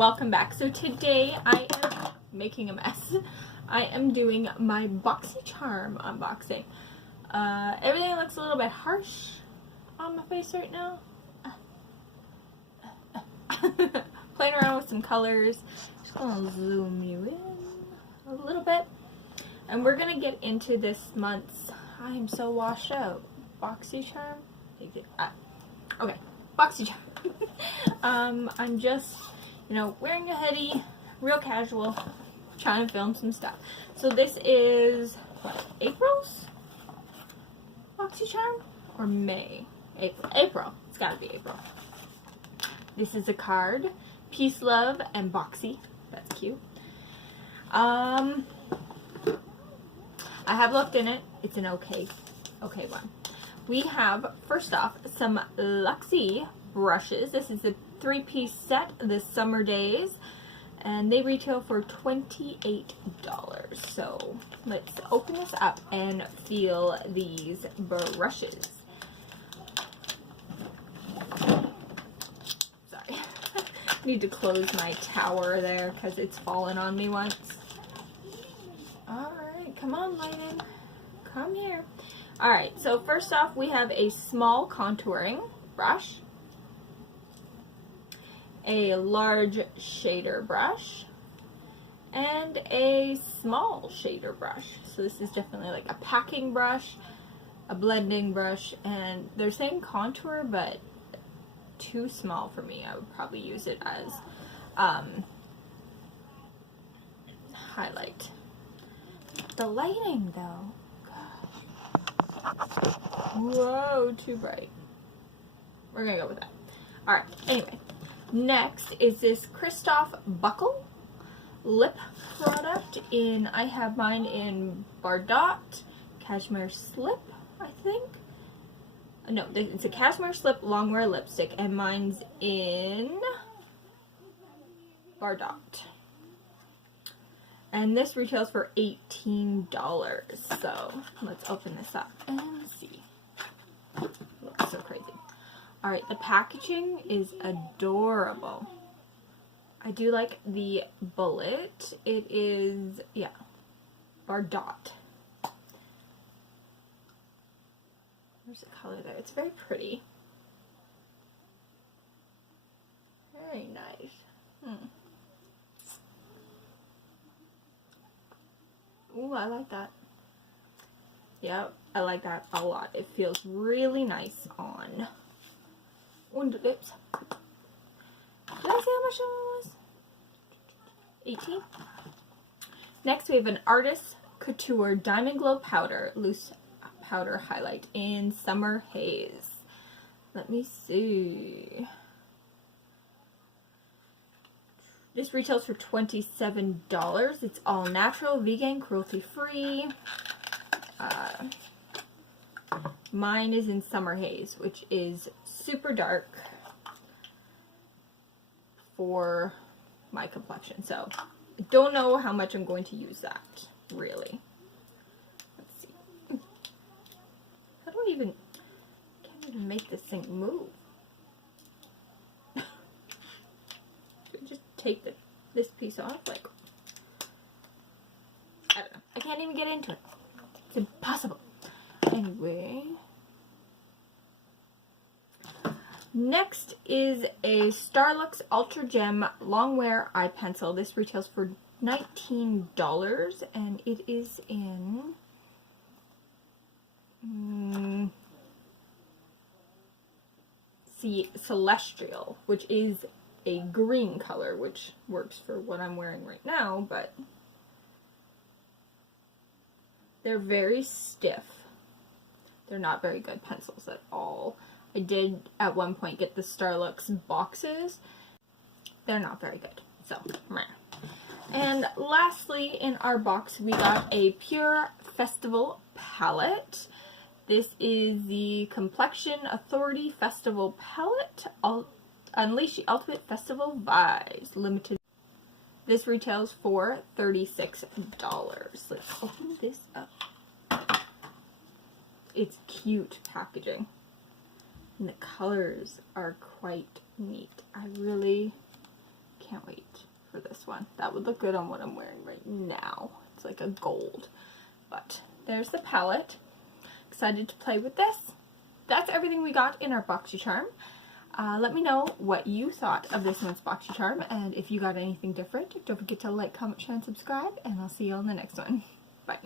welcome back. So today I am making a mess. I am doing my Boxycharm unboxing. Everything looks a little bit harsh on my face right now. Playing around with some colors. Just gonna zoom you in a little bit. And we're gonna get into this month's, I am so washed out, Boxycharm? Okay, Boxycharm. I'm just, wearing a hoodie, real casual, trying to film some stuff. So this is, what, April's Boxycharm? Or May? April. It's gotta be April. This is a card. Peace, love, and Boxy. That's cute. I have looked in it. It's an okay one. We have, first off, some Luxie brushes. This is a 3-piece set, the summer days, and they retail for $28. So let's open this up and feel these brushes. Sorry. Need to close my tower there because it's fallen on me once. Alright, come on, Lightning. Come here. Alright, so first off, we have a small contouring brush, a large shader brush, and a small shader brush. So this is definitely like a packing brush, a blending brush, and they're saying contour, but too small for me. I would probably use it as highlight. The lighting, though. Whoa, too bright. We're gonna go with that. Alright, anyway. Next is this Christoph Buckle lip product I have mine in Bardot Cashmere Slip, I think. No, it's a Cashmere Slip Longwear lipstick, and mine's in Bardot. And this retails for $18. So let's open this up and see. It looks so crazy. Alright, the packaging is adorable. I do like the bullet. It is, yeah, Bardot. There's a color there. It's very pretty. Very nice. Ooh, I like that. Yep, I like that a lot. It feels really nice on the lips. Did I say how much that was? 18. Next, we have an Artist Couture Diamond Glow Powder, loose powder highlight in Summer Haze. Let me see. This retails for $27. It's all natural, vegan, cruelty-free. Mine is in Summer Haze, which is super dark for my complexion. So, I don't know how much I'm going to use that, really. Let's see. How do I even, can't even make this thing move. Just take this piece off, like, I don't know. I can't even get into it. It's impossible. Anyway. Next is a Starlux Ultra Gem Longwear Eye Pencil. This retails for $19, and it is in Celestial, which is a green color, which works for what I'm wearing right now, but they're very stiff. They're not very good pencils at all. I did at one point get the Starlux boxes. They're not very good. So, meh. And lastly, in our box, we got a Pure Festival palette. This is the Complexion Authority Festival palette. Unleash the Ultimate Festival Vibes. Limited. This retails for $36. Let's open this up. It's cute packaging. And the colors are quite neat. I really can't wait. this one. That would look good on what I'm wearing right now. It's like a gold. But there's the palette. Excited to play with this. That's everything we got in our Boxycharm. Let me know what you thought of this month's Boxycharm, and if you got anything different. Don't forget to like, comment, share, and subscribe, and I'll see you on the next one. Bye.